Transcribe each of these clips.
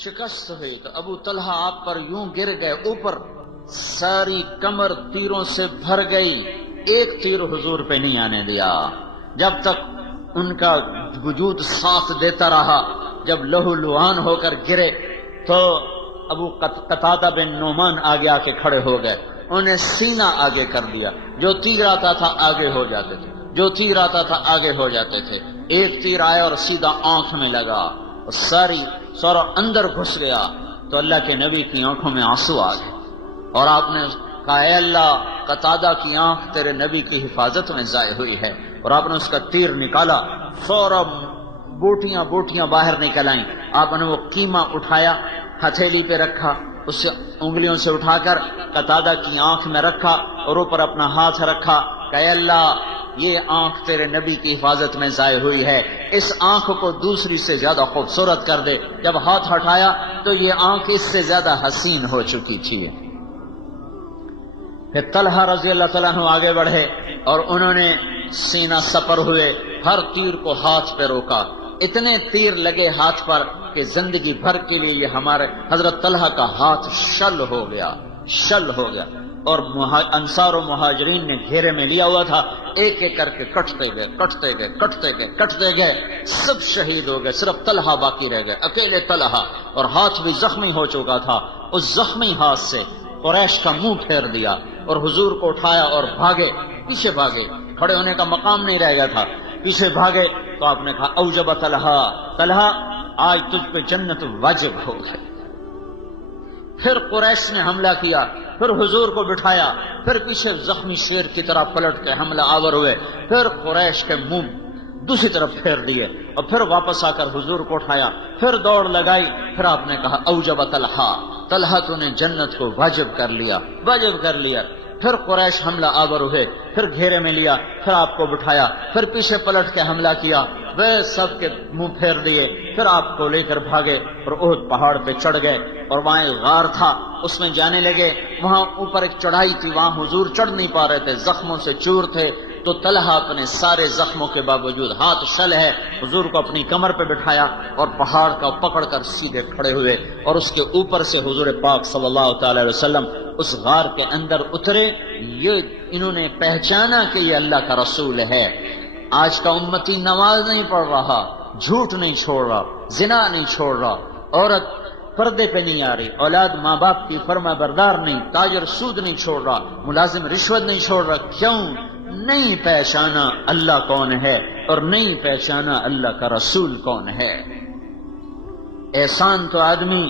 شکست ہوئی تو ابو طلحہ آپ پر یوں گر گئے اوپر، ساری کمر تیروں سے بھر گئی، ایک تیر حضور پہ نہیں آنے دیا جب تک ان کا وجود ساتھ دیتا رہا۔ جب لہو لہان ہو کر گرے تو ابو قتادہ بن نعمان آگے آ کے کھڑے ہو گئے، انہیں سینہ آگے کر دیا، جو تیر آتا تھا آگے ہو جاتے تھے، جو تیر آتا تھا آگے ہو جاتے تھے۔ ایک تیر آیا اور سیدھا آنکھ میں لگا اور سارا اندر گھس گیا تو اللہ کے نبی کی آنکھوں میں آنسو آ گئے اور آپ نے کہا اے اللہ، قتادہ کی آنکھ تیرے نبی کی حفاظت میں ضائع ہوئی ہے، اور آپ نے اس کا تیر نکالا، فوراً بوٹیاں بوٹیاں باہر نکل آئیں، آپ نے وہ قیمہ اٹھایا، ہتھیلی پہ رکھا، اس انگلیوں سے اٹھا کر قتادہ کی آنکھ میں رکھا اور اوپر اپنا ہاتھ رکھا کہ اے اللہ، یہ آنکھ تیرے نبی کی حفاظت میں ضائع ہوئی ہے، اس آنکھ کو دوسری سے زیادہ خوبصورت کر دے۔ جب ہاتھ ہٹایا تو یہ آنکھ اس سے زیادہ حسین ہو چکی تھی۔ پھر طلحہ رضی اللہ تعالیٰ عنہ آگے بڑھے اور انہوں نے سینہ سپر ہوئے، ہر تیر کو ہاتھ پہ روکا، اتنے تیر لگے ہاتھ پر کہ زندگی بھر کے لیے یہ ہمارے حضرت طلحہ کا ہاتھ شل ہو گیا، اور انصار و مہاجرین نے گھیرے میں لیا ہوا تھا، ایک ایک کر کے کٹتے گئے، سب شہید ہو گئے، صرف طلحہ باقی رہ گئے، اکیلے طلحہ، اور ہاتھ بھی زخمی ہو چکا تھا۔ اس زخمی ہاتھ سے قریش کا منہ پھیر دیا اور حضور کو اٹھایا اور بھاگے، پیچھے بھاگے، کھڑے ہونے کا مقام نہیں رہ گیا تھا، پیچھے بھاگے تو آپ نے کہا اوجب طلحہ آج تجھ پہ جنت واجب ہو گئی۔ پھر قریش نے حملہ کیا، پھر حضور کو بٹھایا، پھر پیچھے زخمی شیر کی طرح پلٹ کے حملہ آور ہوئے، پھر قریش کے منہ دوسری طرف پھیر دیے اور پھر واپس آ کر حضور کو اٹھایا، پھر دوڑ لگائی، پھر آپ نے کہا اوجب طلحہ تو نے جنت کو واجب کر لیا۔ پھر قریش حملہ آور ہوئے، پھر گھیرے میں لیا، پھر آپ کو بٹھایا، پھر پیچھے پلٹ کے حملہ کیا، وہ سب کے منہ پھیر دیے، پھر آپ کو لے کر بھاگے اور احد پہاڑ پہ چڑھ گئے، اور وہاں ایک غار تھا، اس میں جانے لگے، وہاں اوپر ایک چڑھائی تھی، وہاں حضور چڑھ نہیں پا رہے تھے، زخموں سے چور تھے، تو طلحہ اپنے سارے زخموں کے باوجود، ہاتھ شل ہے، حضور کو اپنی کمر پہ بٹھایا اور پہاڑ کا پکڑ کر سیدھے کھڑے ہوئے، اور اس کے اوپر سے حضور پاک صلی اللہ تعالی علیہ وسلم اس غار کے اندر اترے۔ یہ انہوں نے پہچانا کہ یہ اللہ کا رسول ہے۔ آج کا امتی نماز نہیں پڑھ رہا، جھوٹ نہیں چھوڑ رہا، زنا نہیں چھوڑ رہا، عورت پردے پہ نہیں آ رہی، اولاد ماں باپ کی فرما بردار نہیں، تاجر سود نہیں چھوڑ رہا، ملازم رشوت نہیں چھوڑ رہا۔ کیوں؟ نہیں پہچانا اللہ کون ہے اور نہیں پہچانا اللہ کا رسول کون ہے۔ احسان تو آدمی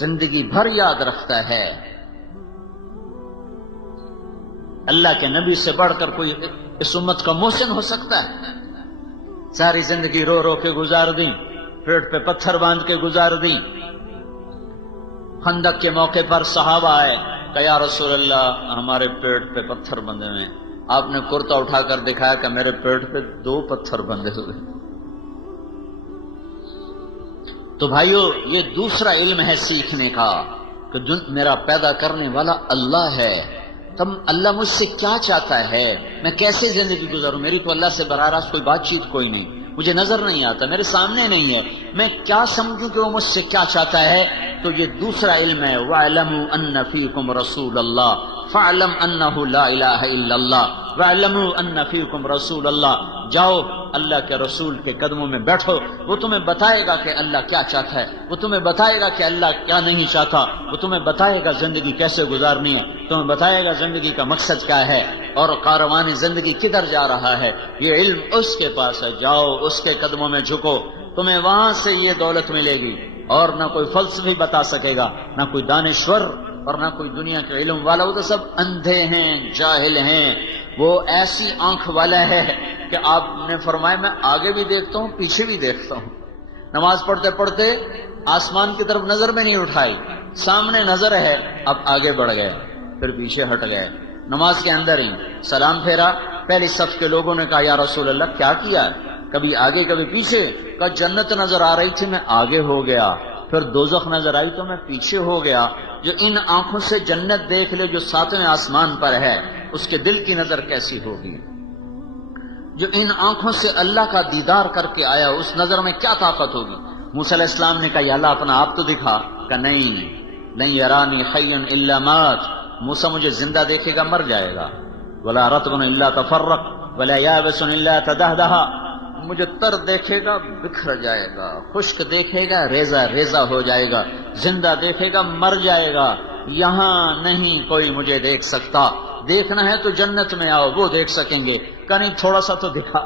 زندگی بھر یاد رکھتا ہے، اللہ کے نبی سے بڑھ کر کوئی اس امت کا محسن ہو سکتا ہے؟ ساری زندگی رو رو کے گزار دی، پیٹ پہ پتھر باندھ کے گزار دی۔ خندق کے موقع پر صحابہ آئے کہ یا رسول اللہ ہمارے پیٹ پہ پتھر بندھے ہوئے، آپ نے کرتا اٹھا کر دکھایا کہ میرے پیٹ پہ 2 پتھر بندھے ہوئے۔ تو بھائیو، یہ دوسرا علم ہے سیکھنے کا کہ میرا پیدا کرنے والا اللہ ہے، تم اللہ مجھ سے کیا چاہتا ہے، میں کیسے زندگی گزاروں، میری تو اللہ سے براہ راست کوئی بات چیت کوئی نہیں، مجھے نظر نہیں آتا، میرے سامنے نہیں ہے، میں کیا سمجھوں کہ وہ مجھ سے کیا چاہتا ہے۔ تو یہ دوسرا علم ہے، وَاعْلَمُوا أَنَّ فِيكُمْ رَسُولَ اللَّهِ فَاعْلَمْ أَنَّهُ لَا إِلَٰهَ إِلَّا اللَّهِ وَاعْلَمُوا أَنَّ فِيكُمْ رَسُولَ اللَّهِ۔ جاؤ اللہ کے رسول کے قدموں میں بیٹھو، وہ تمہیں بتائے گا کہ اللہ کیا چاہتا ہے، وہ تمہیں بتائے گا کہ اللہ کیا نہیں چاہتا، وہ تمہیں بتائے گا زندگی کیسے گزارنی ہے، تمہیں بتائے گا زندگی کا مقصد کیا ہے اور کاروان زندگی کدھر جا رہا ہے۔ یہ علم اس کے پاس ہے، جاؤ اس کے قدموں میں جھکو، تمہیں وہاں سے یہ دولت ملے گی، اور نہ کوئی فلسفی بتا سکے گا، نہ کوئی دانشور اور نہ کوئی دنیا کے علم والا، وہ تو سب اندھے ہیں، جاہل ہیں۔ وہ ایسی آنکھ والا ہے کہ آپ نے فرمایا میں آگے بھی دیکھتا ہوں پیچھے بھی دیکھتا ہوں۔ نماز پڑھتے پڑھتے آسمان کی طرف نظر میں نہیں اٹھائی، سامنے نظر ہے، اب آگے بڑھ گئے، پھر پیچھے ہٹ گئے، نماز کے اندر ہی سلام پھیرا، پہلی صف کے لوگوں نے کہا یا رسول اللہ کیا کیا، کبھی آگے کبھی پیچھے، کہا جنت نظر آ رہی تھی میں آگے ہو گیا، پھر دوزخ نظر آئی تو میں پیچھے ہو گیا۔ جو ان آنکھوں سے جنت دیکھ لے جو 7ویں آسمان پر ہے، اس کے دل کی نظر کیسی ہوگی؟ جو ان آنکھوں سے اللہ کا دیدار کر کے آیا، اس نظر میں کیا طاقت ہوگی؟ موسیٰ علیہ السلام نے کہا یا اللہ اپنا آپ تو دکھا، کہ نہیں، لن یرانی حی الا مات، موسیٰ مجھے زندہ دیکھے گا مر جائے گا، ولا رطب الا تفرق ولا یابس الا تدہدہ، مجھے تر دیکھے گا بکھر جائے گا، خشک دیکھے گا ریزہ ریزہ ہو جائے گا، زندہ دیکھے گا مر جائے گا، یہاں نہیں کوئی مجھے دیکھ سکتا، دیکھنا ہے تو جنت میں آؤ وہ دیکھ سکیں گے، کہ نہیں تھوڑا سا تو دکھا،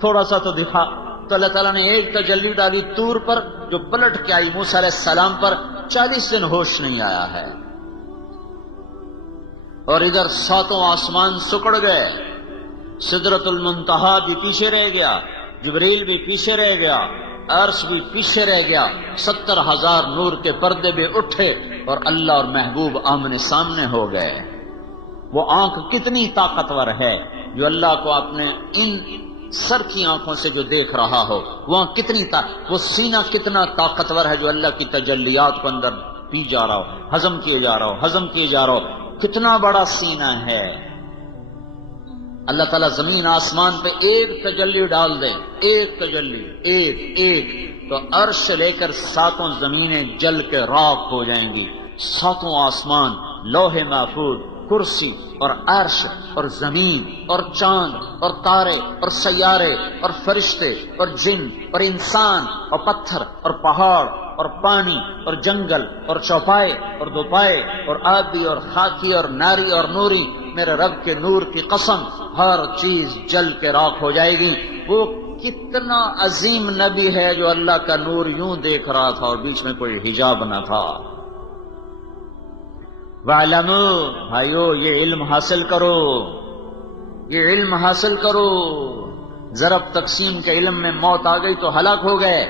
تھوڑا سا تو دکھا۔ تو اللہ تعالیٰ نے ایک تجلی ڈالی طور پر جو پلٹ کے آئی موسیٰ علیہ السلام پر، 40 دن ہوش نہیں آیا ہے، اور ادھر 7 آسمان سکڑ گئے، سدرۃ المنتہا بھی پیچھے رہ گیا، جبریل بھی پیچھے رہ گیا، عرش بھی پیچھے رہ گیا، 70,000 نور کے پردے بھی اٹھے، اور اللہ اور محبوب آمنے سامنے ہو گئے۔ وہ آنکھ کتنی طاقتور ہے جو اللہ کو اپنے ان سر کی آنکھوں سے جو دیکھ رہا ہو، وہاں کتنی وہ سینہ کتنا طاقتور ہے جو اللہ کی تجلیات کو اندر پی جا رہا ہو، ہضم کیے جا رہا ہو، ہضم کیے جا رہا ہو، کتنا بڑا سینہ ہے۔ اللہ تعالیٰ زمین آسمان پہ ایک تجلی ڈال دے، ایک تجلی، ایک تو عرش سے لے کر 7 زمینیں جل کے راکھ ہو جائیں گی، 7 آسمان، لوح محفوظ، کرسی اور عرش اور زمین اور چاند اور تارے اور سیارے اور فرشتے اور جن اور انسان اور پتھر اور پہاڑ اور پانی اور جنگل اور چوپائے اور دوپائے اور آبی اور خاکی اور ناری اور نوری، میرے رب کے نور کی قسم ہر چیز جل کے راکھ ہو جائے گی۔ وہ کتنا عظیم نبی ہے جو اللہ کا نور یوں دیکھ رہا تھا اور بیچ میں کوئی حجاب نہ تھا۔ وَاعْلَمُوا، بھائیو یہ علم حاصل کرو، یہ علم حاصل کرو۔ ضرب تقسیم کے علم میں موت آ گئی تو ہلاک ہو گئے۔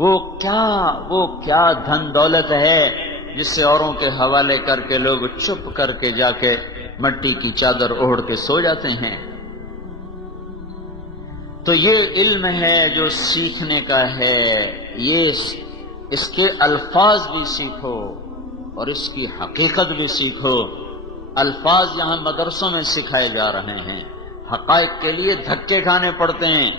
وہ کیا دھن دولت ہے جس سے اوروں کے حوالے کر کے لوگ چپ کر کے جا کے مٹی کی چادر اوڑھ کے سو جاتے ہیں۔ تو یہ علم ہے جو سیکھنے کا ہے، یہ اس کے الفاظ بھی سیکھو اور اس کی حقیقت بھی سیکھو۔ الفاظ یہاں مدرسوں میں سکھائے جا رہے ہیں، حقائق کے لیے دھکے کھانے پڑتے ہیں۔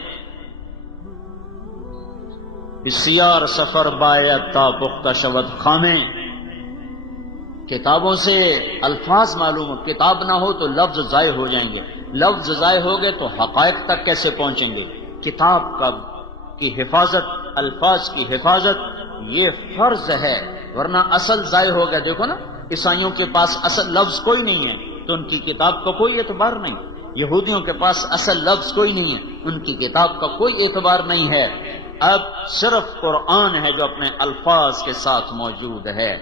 بسیار سفر باید تا پختہ شود خامے، کتابوں سے الفاظ معلوم ہو، کتاب نہ ہو تو لفظ ضائع ہو جائیں گے، لفظ ضائع ہو گئے تو حقائق تک کیسے پہنچیں گے؟ کتاب کی حفاظت، الفاظ کی حفاظت یہ فرض ہے، ورنہ اصل ضائع ہو گیا۔ دیکھو نا، عیسائیوں کے پاس اصل لفظ کوئی نہیں ہے تو ان کی کتاب کا کوئی اعتبار نہیں، یہودیوں کے پاس اصل لفظ کوئی نہیں ہے، ان کی کتاب کا کوئی اعتبار نہیں ہے۔ اب صرف قرآن ہے جو اپنے الفاظ کے ساتھ موجود ہے۔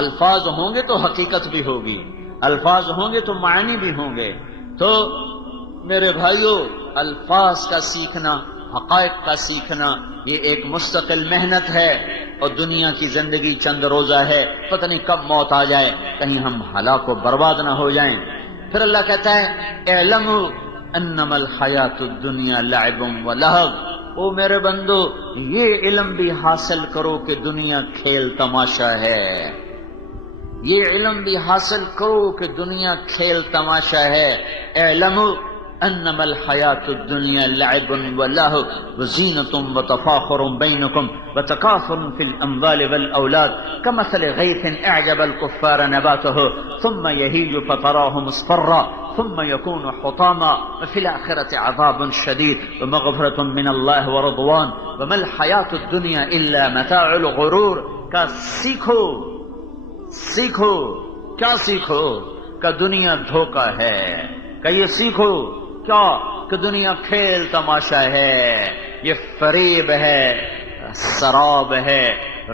الفاظ ہوں گے تو حقیقت بھی ہوگی، الفاظ ہوں گے تو معنی بھی ہوں گے۔ تو میرے بھائیو، الفاظ کا سیکھنا، حقائق کا سیکھنا یہ ایک مستقل محنت ہے، اور دنیا کی زندگی چند روزہ ہے، پتہ نہیں کب موت آ جائے، کہیں ہم ہلاک و برباد نہ ہو جائیں۔ پھر اللہ کہتا ہے اعلموا انما الحیات الدنیا لعب و لہو، او میرے بندو یہ علم بھی حاصل کرو کہ دنیا کھیل تماشا ہے، یہ علم بھی حاصل کرو کہ دنیا کھیل تماشا ہے۔ اعلموا انما الحیات الدنیا لعب و لہو وزینۃ و تفاخر بینکم وتکاثر فی الاموال والاولاد کمثل غیث اعجب الکفار نباته ثم یہیج فتراہ مصفرا ثم يكون حطاما وفي الآخرة عذاب شديد ومغفرة من الله ورضوان وما الحياة الدنيا إلا متاع الغرور۔ کا سیکھو کیا سیکھو کہ دنیا دھوکہ ہے، کہ یہ سیکھو کیا کہ دنیا کھیل تماشا ہے، یہ فریب ہے، سراب ہے،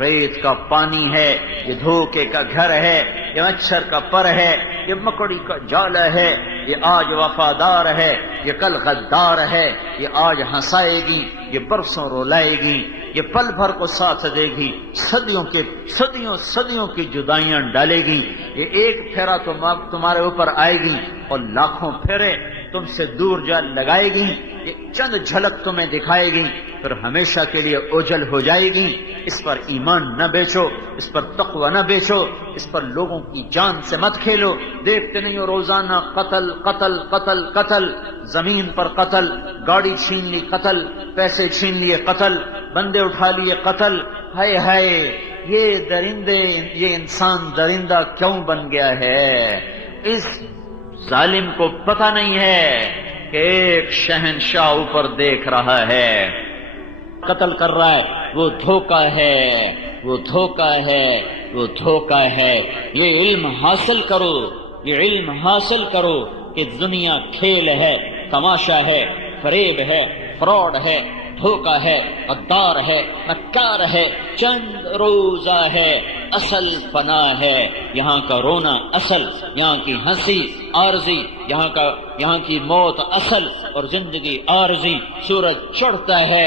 ریت کا پانی ہے، یہ دھوکے کا گھر ہے، یہ مچھر کا پر ہے، یہ مکڑی کا جال ہے، یہ آج وفادار ہے، یہ کل غدار ہے، یہ آج ہنسائے گی، یہ برسوں رولائے گی، یہ پل بھر کو ساتھ دے گی، صدیوں کی جدائیاں ڈالے گی، یہ ایک پھیرا تو تمہارے اوپر آئے گی اور لاکھوں پھیرے تم سے دور جا لگائے گی، یہ چند جھلک تمہیں دکھائے گی، پھر ہمیشہ کے لیے اوجھل ہو جائے گی۔ اس پر ایمان نہ بیچو، اس پر تقوی نہ بیچو، اس پر لوگوں کی جان سے مت کھیلو۔ دیکھتے نہیں ہو روزانہ قتل قتل قتل قتل، زمین پر قتل، گاڑی چھین لی قتل، پیسے چھین لیے قتل، بندے اٹھا لیے قتل. ہائے ہائے یہ درندے، یہ انسان درندہ کیوں بن گیا ہے؟ اس ظالم کو پتہ نہیں ہے کہ ایک شہنشاہ اوپر دیکھ رہا ہے، قتل کر رہا ہے. وہ دھوکہ ہے، وہ دھوکہ ہے، وہ دھوکہ ہے. یہ علم حاصل کرو، یہ علم حاصل کرو کہ دنیا کھیل ہے، تماشا ہے، فریب ہے، فراڈ ہے، دھوکہ ہے، غدار ہے، مکار ہے، چند روزہ ہے، اصل فنا ہے. یہاں کا رونا اصل، یہاں کی ہنسی عارضی، یہاں کی موت اصل اور زندگی عارضی. سورج چڑھتا ہے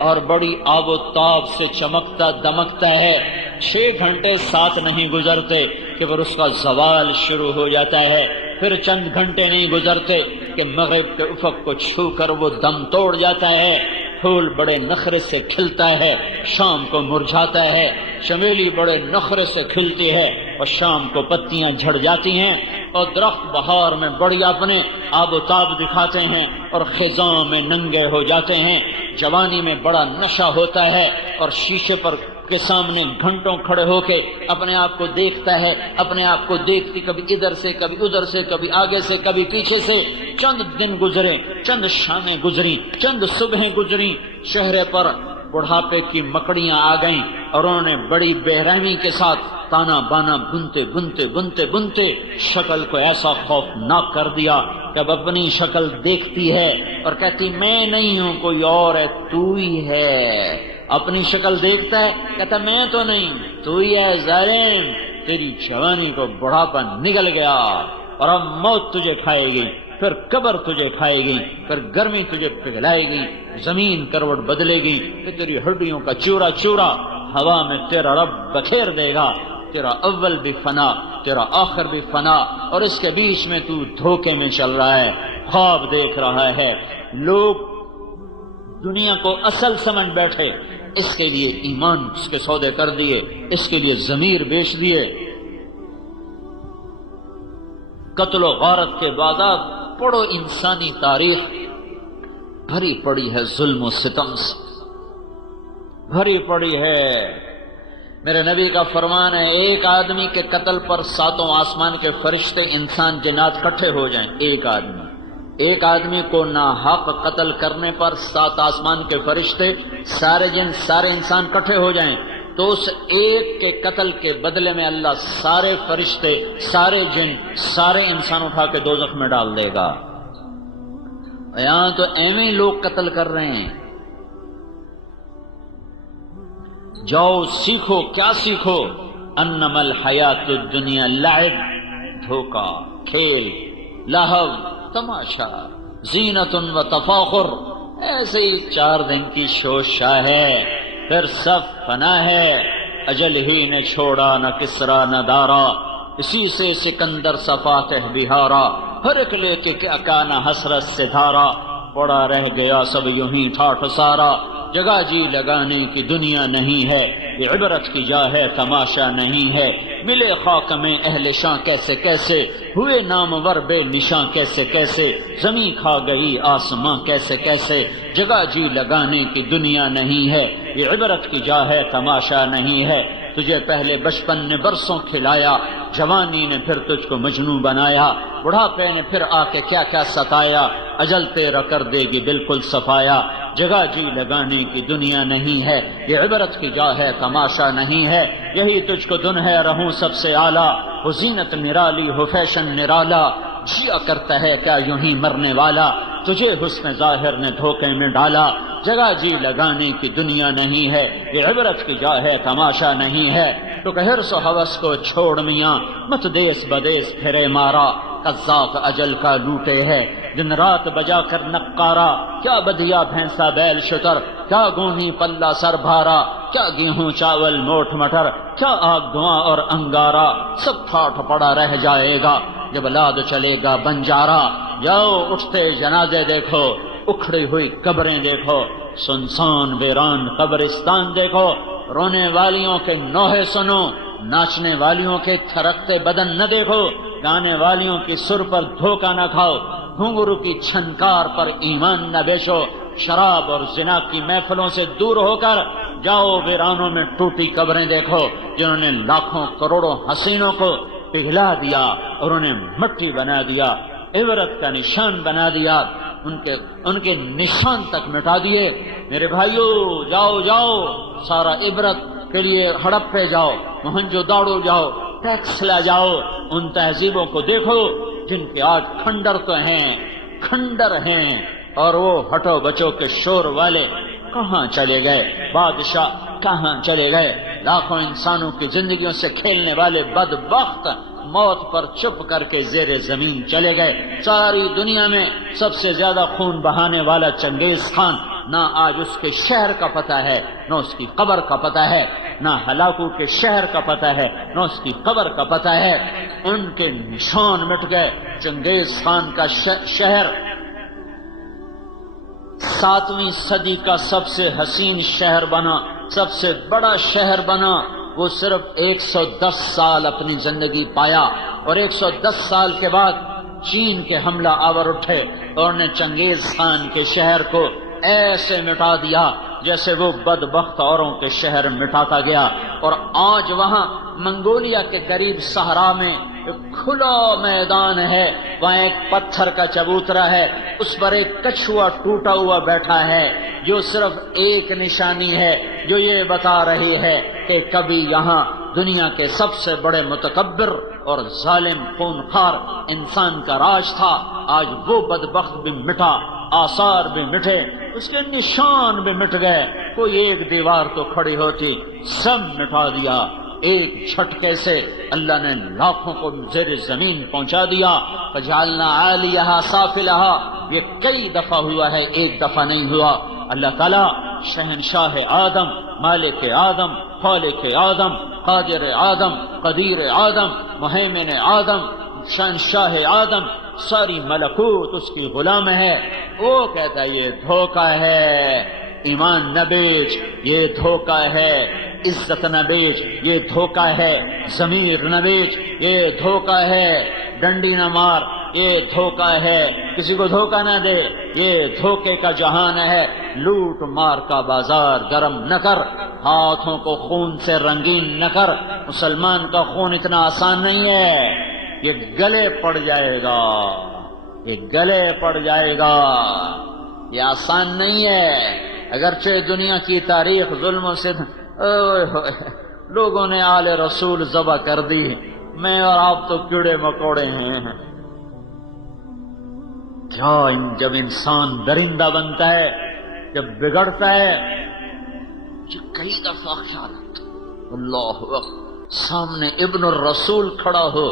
اور بڑی آب و تاب سے چمکتا دمکتا ہے. 6 گھنٹے ساتھ نہیں گزرتے کہ پھر اس کا زوال شروع ہو جاتا ہے. پھر چند گھنٹے نہیں گزرتے کہ مغرب کے افق کو چھو کر وہ دم توڑ جاتا ہے. پھول بڑے نخرے سے کھلتا ہے، شام کو مرجھاتا ہے. چمیلی بڑے نخرے سے کھلتی ہے اور شام کو پتیاں جھڑ جاتی ہیں. اور درخت بہار میں بڑی اپنے آب و تاب دکھاتے ہیں اور خزاں میں ننگے ہو جاتے ہیں. جوانی میں بڑا نشہ ہوتا ہے اور شیشے پر کے سامنے گھنٹوں کھڑے ہو کے اپنے آپ کو دیکھتا ہے، اپنے آپ کو دیکھتی کبھی ادھر سے کبھی ادھر سے، کبھی آگے سے کبھی پیچھے سے. چند دن گزرے، چند شامیں گزری، چند صبحیں گزری، چہرے پر بڑھاپے کی مکڑیاں آ گئیں اور انہوں نے بڑی بے رحمی کے ساتھ تانا بانا بنتے شکل کو ایسا خوفناک کر دیا کہ اب اپنی شکل دیکھتی ہے اور کہتی میں نہیں ہوں، کوئی اور ہے، تو ہی ہے. اپنی شکل دیکھتا ہے، کہتا میں تو نہیں، تو ہی ہے ظالم. تیری جوانی کو بڑھاپا نگل گیا اور اب موت تجھے کھائے گی، پھر قبر تجھے کھائے گی، پھر گرمی تجھے پگھلائے گی، زمین کروٹ بدلے گی، پھر تیری ہڈیوں کا چورا چورا ہوا میں تیرا رب بکھیر دے گا. تیرا اول بھی فنا، تیرا آخر بھی فنا، اور اس کے بیچ میں تو دھوکے میں چل رہا ہے، خواب دیکھ رہا ہے. لوگ دنیا کو اصل سمجھ بیٹھے، اس کے لیے ایمان اس کے سودے کر دیے، اس کے لیے ضمیر بیچ دیے. قتل و غارت کے بعد پڑھو انسانی تاریخ، بھری پڑی ہے ظلم و ستم سے، بھری پڑی ہے. میرے نبی کا فرمان ہے ایک آدمی کے قتل پر 7 آسمان کے فرشتے انسان جنات کٹھے ہو جائیں. ایک آدمی کو ناحق قتل کرنے پر 7 آسمان کے فرشتے، سارے جن سارے انسان کٹھے ہو جائیں تو اس ایک کے قتل کے بدلے میں اللہ سارے فرشتے، سارے جن، سارے انسان اٹھا کے دوزخ میں ڈال دے گا. یہاں تو ایویں لوگ قتل کر رہے ہیں. جاؤ سیکھو، کیا سیکھو؟ انما الحیات الدنیا لعب، دھوکا، کھیل، لہو، تماشا، زینت و تفاخر. ایسے ہی 4 دن کی شوشا ہے، پھر سب فنا ہے. اجل ہی نے چھوڑا نہ کسرا نہ دارا، اسی سے سکندر صفاتہ بہارا. ہر ایک لے کے کیا کانا حسرت سے دھارا، پڑا رہ گیا سب یوں ہی ٹھاٹھ سارا. جگہ جی لگانے کی دنیا نہیں ہے، یہ عبرت کی جا ہے، تماشا نہیں ہے. ملے خاک میں اہل شاں کیسے کیسے، ہوئے نامور بے نشاں کیسے کیسے. زمین کھا گئی آسماں کیسے کیسے، جگہ جی لگانے کی دنیا نہیں ہے، یہ عبرت کی جا ہے، تماشا نہیں ہے. تجھے پہلے بچپن نے برسوں کھلایا، جوانی نے پھر تجھ کو مجنوں بنایا، بڑھاپے نے پھر آ کے کیا کیا ستایا. اجل تیرا کر دے گی بالکل صفایا. جگہ جی لگانے کی دنیا نہیں ہے، یہ عبرت کی جا ہے، تماشا نہیں ہے. یہی تجھ کو دن ہے رہوں سب سے اعلیٰ، وہ زینت نرالی ہو فیشن نرالا. جیا کرتا ہے کیا یوں ہی مرنے والا، تجھے حسن ظاہر نے دھوکے میں ڈالا. جگہ جی لگانے کی دنیا نہیں ہے، یہ عبرت کی جا ہے، تماشا نہیں ہے. تو کہ حرص و ہوس کو چھوڑ میاں، مت دیس بدیس پھرے مارا. قذاق اجل کا لوٹے ہے، دن رات بجا کر نقارا. کیا بدیا بھینسا بیل شتر، کیا گونی پلہ سر بھارا. کیا گیہوں چاول موٹ مٹر، کیا آگ دھواں اور انگارا. سب ٹھاٹھ پڑا رہ جائے گا جب لاد چلے گا بنجارا. جاؤ اٹھتے جنازے دیکھو، اکھڑی ہوئی قبریں دیکھو، سنسان ویران قبرستان دیکھو. رونے والیوں کے نوحے سنو، ناچنے والیوں کے تھرکتے بدن نہ دیکھو. گانے والیوں کی سر پر دھوکہ نہ کھاؤ، گھنگرو کی چھنکار پر ایمان نہ بیچو. شراب اور زنا کی محفلوں سے دور ہو کر جاؤ ویرانوں میں ٹوٹی قبریں دیکھو جنہوں نے لاکھوں کروڑوں حسینوں کو پگھلا دیا اور انہیں مٹی بنا دیا، عبرت کا نشان بنا دیا، ان کے نشان تک مٹا دیے۔ میرے بھائیو جاؤ جاؤ، سارا عبرت کے لیے ہڑپے جاؤ، موہنجو داڑو جاؤ، ٹیکسلا جاؤ، ان تہذیبوں کو دیکھو جن کے آج کھنڈر تو ہیں، کھنڈر ہیں، اور وہ ہٹو بچو کے شور والے کہاں چلے گئے، بادشاہ کہاں چلے گئے، لاکھوں انسانوں کی زندگیوں سے کھیلنے والے بدبخت موت پر چپ کر کے زیر زمین چلے گئے۔ ساری دنیا میں سب سے زیادہ خون بہانے والا چنگیز خان، نہ آج اس کے شہر کا پتہ ہے نہ اس کی قبر کا پتہ ہے، نہ ہلاکو کے شہر کا پتہ ہے نہ اس کی قبر کا پتہ ہے۔ ان کے نشان مٹ گئے۔ چنگیز خان کا شہر 7ویں صدی کا سب سے حسین شہر بنا، سب سے بڑا شہر بنا۔ وہ صرف 110 سال اپنی زندگی پایا، اور 110 سال کے بعد چین کے حملہ آور اٹھے اور نے چنگیز خان کے شہر کو ایسے مٹا دیا جیسے وہ بدبخت اوروں کے شہر مٹاتا گیا۔ اور آج وہاں منگولیا کے قریب صحرا میں ایک کھلا میدان ہے، وہاں ایک پتھر کا چبوترا ہے، اس پر ایک کچھوا ٹوٹا ہوا بیٹھا ہے، جو صرف ایک نشانی ہے جو یہ بتا رہی ہے کہ کبھی یہاں دنیا کے سب سے بڑے متکبر اور ظالم خونخوار انسان کا راج تھا۔ آج وہ بدبخت بھی مٹا، آثار بھی مٹے، اس کے نشان بھی مٹ گئے۔ کوئی ایک دیوار تو کھڑی ہوتی، سب مٹا دیا۔ ایک جھٹکے سے اللہ نے لاکھوں کو زیر زمین پہنچا دیا۔ فجعلنا عالیہا سافلہا، یہ کئی دفعہ ہوا ہے، ایک دفعہ نہیں ہوا۔ اللہ تعالیٰ شہنشاہ آدم، مالک آدم، خالق آدم، قادر آدم، قدیر آدم، مہیمن آدم، شہنشاہ آدم، ساری ملکوت اس کی غلام ہے۔ وہ کہتا ہے یہ دھوکہ ہے، ایمان نہ بیچ، یہ دھوکہ ہے، عزت نہ بیچ، یہ دھوکہ ہے، ضمیر نہ بیچ، یہ دھوکہ ہے، ڈنڈی نہ مار، یہ دھوکہ ہے، کسی کو دھوکہ نہ دے، یہ دھوکے کا جہان ہے۔ لوٹ مار کا بازار گرم نہ کر، ہاتھوں کو خون سے رنگین نہ کر۔ مسلمان کا خون اتنا آسان نہیں ہے، یہ گلے پڑ جائے گا، یہ گلے پڑ جائے گا، یہ آسان نہیں ہے۔ اگرچہ دنیا کی تاریخ ظلم و ستم، لوگوں نے آل رسول ذبح کر دی، میں اور آپ تو کیڑے مکوڑے ہیں۔ کیا جب انسان درندہ بنتا ہے، جب بگڑتا ہے، یہ کئی دفعہ خیال آتا ہے، اللہ اکبر، سامنے ابن الرسول کھڑا ہو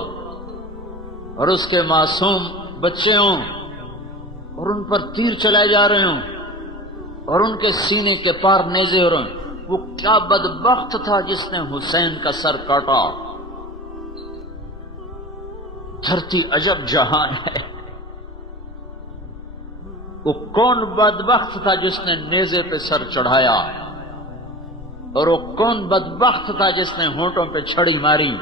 اور اس کے معصوم بچے ہوں اور ان پر تیر چلائے جا رہے ہوں اور ان کے سینے کے پار نیزے ہو رہے ہیں۔ وہ کیا بدبخت تھا جس نے حسین کا سر کاٹا۔ دھرتی عجب جہان ہے۔ وہ کون بدبخت تھا جس نے نیزے پہ سر چڑھایا، اور وہ کون بدبخت تھا جس نے ہونٹوں پہ چھڑی ماری۔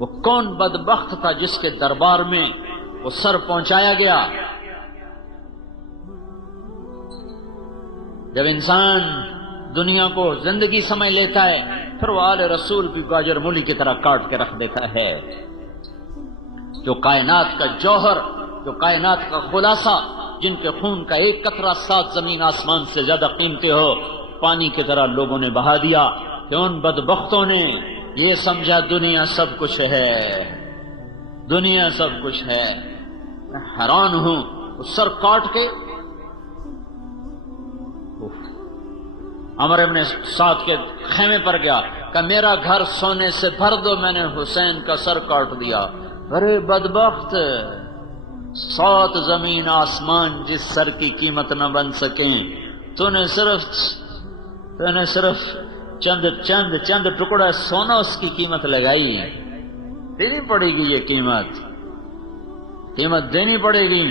وہ کون بدبخت تھا جس کے دربار میں وہ سر پہنچایا گیا۔ جب انسان دنیا کو زندگی سمجھ لیتا ہے، پھر وہ آل رسول بھی گاجر مولی کی طرح کاٹ کے رکھ دیتا ہے۔ جو کائنات کا جوہر، جو کائنات کا خلاصہ، جن کے خون کا ایک قطرہ 7 زمین آسمان سے زیادہ قیمتی ہو، پانی کی طرح لوگوں نے بہا دیا کہ ان بدبختوں نے یہ سمجھا دنیا سب کچھ ہے، دنیا سب کچھ ہے۔ میں حیران ہوں، وہ سر کاٹ کے عمر ابن سعد کے خیمے پر گیا کہ میرا گھر سونے سے بھر دو، میں نے حسین کا سر کاٹ دیا۔ ارے بدبخت، 7 زمین آسمان جس سر کی قیمت نہ بن سکیں، تو نے صرف چند ٹکڑا سونا اس کی قیمت لگائی۔ دینی پڑے گی، یہ قیمت دینی پڑے گی۔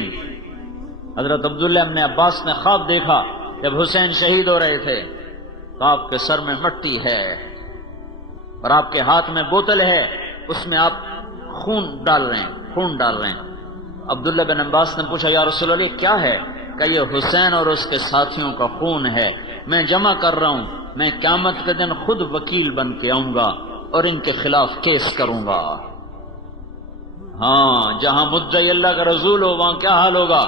حضرت عبداللہ ابن عباس نے خواب دیکھا جب حسین شہید ہو رہے تھے، تو آپ کے سر میں مٹی ہے اور آپ کے ہاتھ میں بوتل ہے، اس میں آپ خون ڈال رہے ہیں۔ عبداللہ بن عباس نے پوچھا یا رسول اللہ کیا ہے؟ کہ یہ حسین اور اس کے ساتھیوں کا خون ہے، میں جمع کر رہا ہوں، میں قیامت کے دن خود وکیل بن کے آؤں گا اور ان کے خلاف کیس کروں گا۔ ہاں، جہاں مدعی اللہ کا رسول ہو وہاں کیا حال ہوگا؟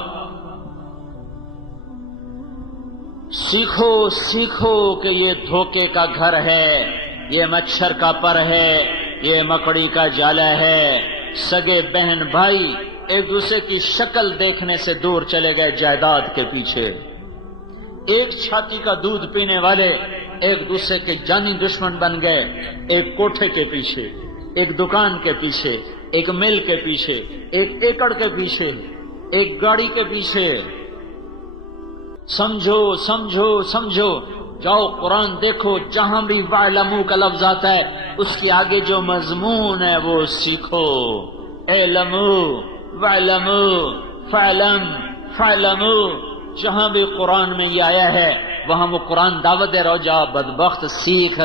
سیکھو سیکھو کہ یہ دھوکے کا گھر ہے، یہ مچھر کا پر ہے، یہ مکڑی کا جالا ہے۔ سگے بہن بھائی ایک دوسرے کی شکل دیکھنے سے دور چلے گئے جائیداد کے پیچھے، ایک چھاتی کا دودھ پینے والے ایک دوسرے کے جانی دشمن بن گئے، ایک کوٹھے کے پیچھے، ایک دکان کے پیچھے، ایک مل کے پیچھے، ایک ایکڑ کے پیچھے، ایک گاڑی کے پیچھے۔ سمجھو سمجھو سمجھو، جاؤ قرآن دیکھو، جہاں بھی وَاعْلَمُوا کا لفظ آتا ہے اس کے آگے جو مضمون ہے وہ سیکھو۔ اعلموا وَاعْلَمُوا فَاعْلَمْ فَاعْلَمُوا، جہاں بھی قرآن میں یہ آیا ہے وہاں وہ قرآن دعوت دے رہا، جا بدبخت سیکھ،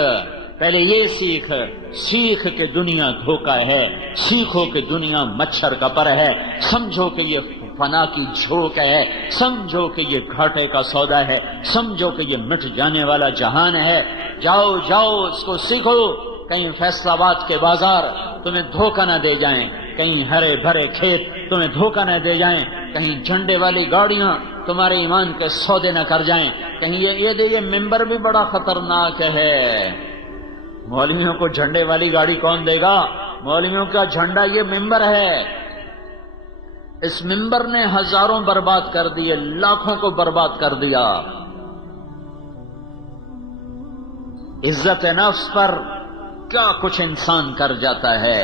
پہلے یہ سیکھ، سیکھ کہ دنیا دھوکہ ہے، سیکھو کہ دنیا مچھر کا پر ہے، سمجھو کہ یہ فنا کی جھوک ہے، سمجھو کہ یہ گھاٹے کا سودا ہے، سمجھو کہ یہ مٹ جانے والا جہان ہے۔ جاؤ جاؤ اس کو سیکھو، کہیں فیصل آباد کے بازار تمہیں دھوکہ نہ دے جائیں، کہیں ہرے بھرے کھیت تمہیں دھوکہ نہ دے جائیں، کہیں جھنڈے والی گاڑیاں تمہارے ایمان کے سودے نہ کر جائیں، کہیں یہ ممبر بھی بڑا خطرناک ہے۔ مولویوں کو جھنڈے والی گاڑی کون دے گا؟ مولویوں کا جھنڈا یہ ممبر ہے۔ اس ممبر نے ہزاروں برباد کر دیے، لاکھوں کو برباد کر دیا۔ عزت نفس پر کیا کچھ انسان کر جاتا ہے۔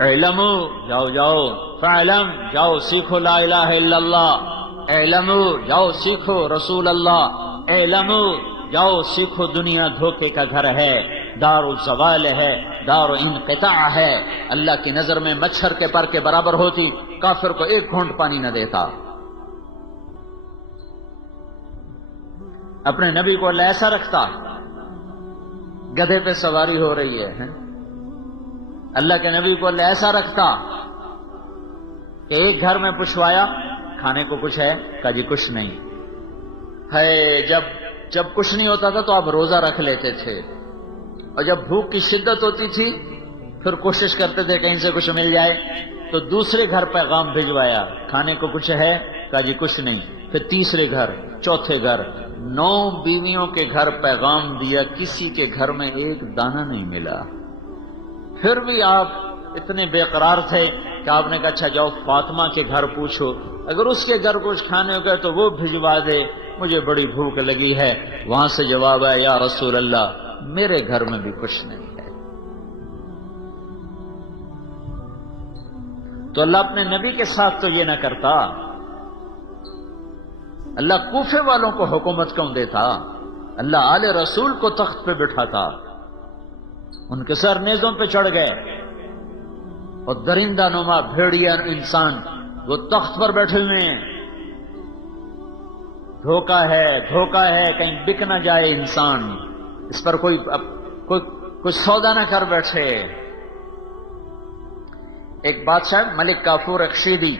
اعلموا، جاؤ جاؤ، فاعلم، جاؤ سیکھو لا الہ الا اللہ، اعلموا، جاؤ سیکھو رسول اللہ، اعلموا، جاؤ سیکھو دنیا دھوکے کا گھر ہے، دار الزوال ہے، دار انقطاع ہے، اللہ کی نظر میں مچھر کے پر کے برابر ہوتی، کافر کو ایک گھونٹ پانی نہ دیتا۔ اپنے نبی کو اللہ ایسا رکھتا، گدھے پہ سواری ہو رہی ہے، اللہ کے نبی کو اللہ ایسا رکھتا کہ ایک گھر میں پوچھوایا کھانے کو کچھ ہے؟ کہا جی کچھ نہیں ہے۔ جب کچھ نہیں ہوتا تھا تو آپ روزہ رکھ لیتے تھے، اور جب بھوک کی شدت ہوتی تھی پھر کوشش کرتے تھے کہیں سے کچھ مل جائے، تو دوسرے گھر پیغام بھجوایا کھانے کو کچھ ہے؟ کہا جی کچھ نہیں۔ پھر تیسرے گھر، چوتھے گھر، 9 بیویوں کے گھر پیغام دیا، کسی کے گھر میں ایک دانہ نہیں ملا۔ پھر بھی آپ اتنے بے قرار تھے کہ آپ نے کہا اچھا جاؤ فاطمہ کے گھر پوچھو، اگر اس کے گھر کچھ کھانے ہو گئے تو وہ بھجوا دے، مجھے بڑی بھوک لگی ہے۔ وہاں سے جواب ہے یا رسول اللہ میرے گھر میں بھی کچھ نہیں ہے۔ تو اللہ اپنے نبی کے ساتھ تو یہ نہ کرتا، اللہ کوفے والوں کو حکومت کیوں دیتا؟ اللہ آل رسول کو تخت پہ بٹھاتا، ان کے سر نیزوں پہ چڑھ گئے، اور درندہ نما بھیڑیا انسان وہ تخت پر بیٹھے ہوئے ہیں۔ دھوکہ ہے، کہیں بک نہ جائے انسان، اس پر کوئی سودا نہ کر بیٹھے۔ ایک بادشاہ ملک کافور اخشیدی،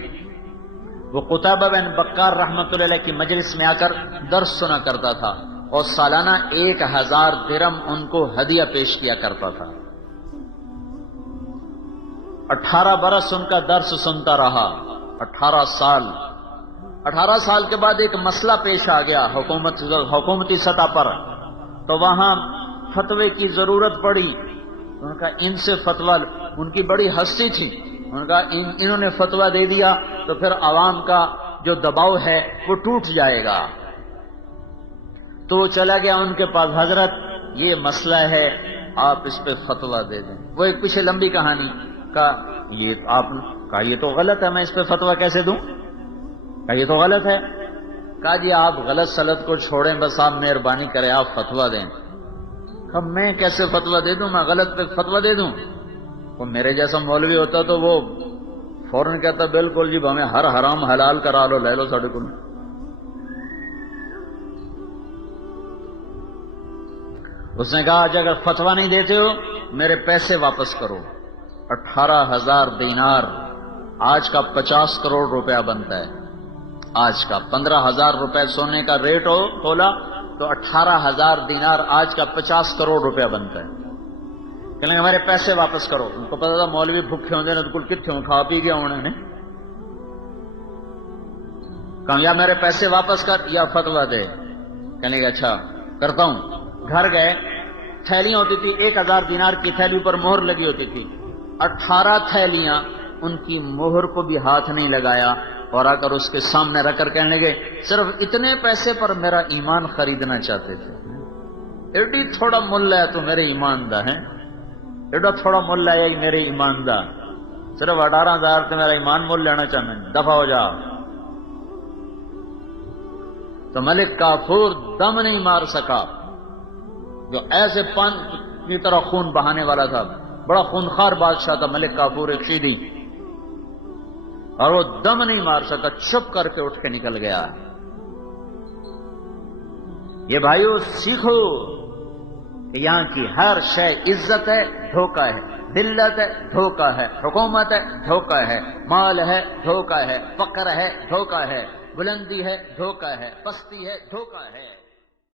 وہ قتیبہ بن بکار رحمۃ اللہ علیہ کی مجلس میں آ کر درس سنا کرتا تھا، اور سالانہ 1000 درم ان کو ہدیہ پیش کیا کرتا تھا۔ 18 برس ان کا درس سنتا رہا، 18 سال کے بعد ایک مسئلہ پیش آ گیا حکومتی سطح پر، تو وہاں فتوے کی ضرورت پڑی۔ ان کا ان سے فتویٰ، ان کی بڑی ہستی تھی، ان کا انہوں نے فتویٰ دے دیا تو پھر عوام کا جو دباؤ ہے وہ ٹوٹ جائے گا۔ تو وہ چلا گیا ان کے پاس، حضرت یہ مسئلہ ہے آپ اس پہ فتویٰ دے دیں۔ وہ ایک پیچھے لمبی کہانی کا، یہ تو غلط ہے، میں اس پہ فتویٰ کیسے دوں؟ کہا یہ تو غلط ہے۔ کہا جی آپ غلط سلط کو چھوڑیں، بس آپ مہربانی کریں آپ فتویٰ دیں۔ کہا میں کیسے فتویٰ دے دوں، میں غلط پہ فتویٰ دے دوں؟ وہ میرے جیسا مولوی ہوتا تو وہ فوراً کہتا بالکل جی ہمیں ہر حرام حلال کرا لو، لے لو ساڑھے کو۔ اس نے کہا اگر فتویٰ نہیں دیتے ہو میرے پیسے واپس کرو۔ 18,000 دینار آج کا 50 کروڑ روپیہ بنتا ہے. آج کا 15,000 روپے سونے کا ریٹ ہو تولا تو 18,000 دینار آج کا 50 کروڑ روپیہ بنتا ہے. کہنے لگے ہمارے پیسے واپس کرو. ان کو پتا تھا مولوی بھوکے ہوندے نے بالکل کتنے ہوں کھا پی گیا انہوں نے. کہا یا میرے پیسے واپس کر یا فتویٰ دے. کہنے لگے اچھا کرتا ہوں. گھر گئے, تھیلیاں ہوتی تھی 1,000 دینار کی تھیلی پر مہر لگی ہوتی تھی. 18 تھیلیاں, ان کی مہر کو بھی ہاتھ نہیں لگایا اور آ کر اس کے سامنے رکھ کر کہنے لگے صرف اتنے پیسے پر میرا ایمان خریدنا چاہتے تھے. ایڈی تھوڑا مل ہے تو میرے ایمان دا ہے, ایڈا تھوڑا مل ہے میرے ایمان دا, صرف 18,000 تو میرا ایمان مول لینا چاہنا, دفع ہو جا. تو ملک کافور دم نہیں مار سکا, جو ایسے پان کی طرح خون بہانے والا تھا, بڑا خونخوار بادشاہ تھا ملک کافور رشیدی, اور وہ دم نہیں مار سکا, چپ کر کے اٹھ کے نکل گیا. یہ بھائیو سیکھو کہ یہاں کی ہر شے عزت ہے دھوکہ ہے, ذلت ہے دھوکہ ہے, حکومت ہے دھوکہ ہے, مال ہے دھوکہ ہے, فقر ہے دھوکہ ہے, بلندی ہے دھوکہ ہے, پستی ہے دھوکہ ہے.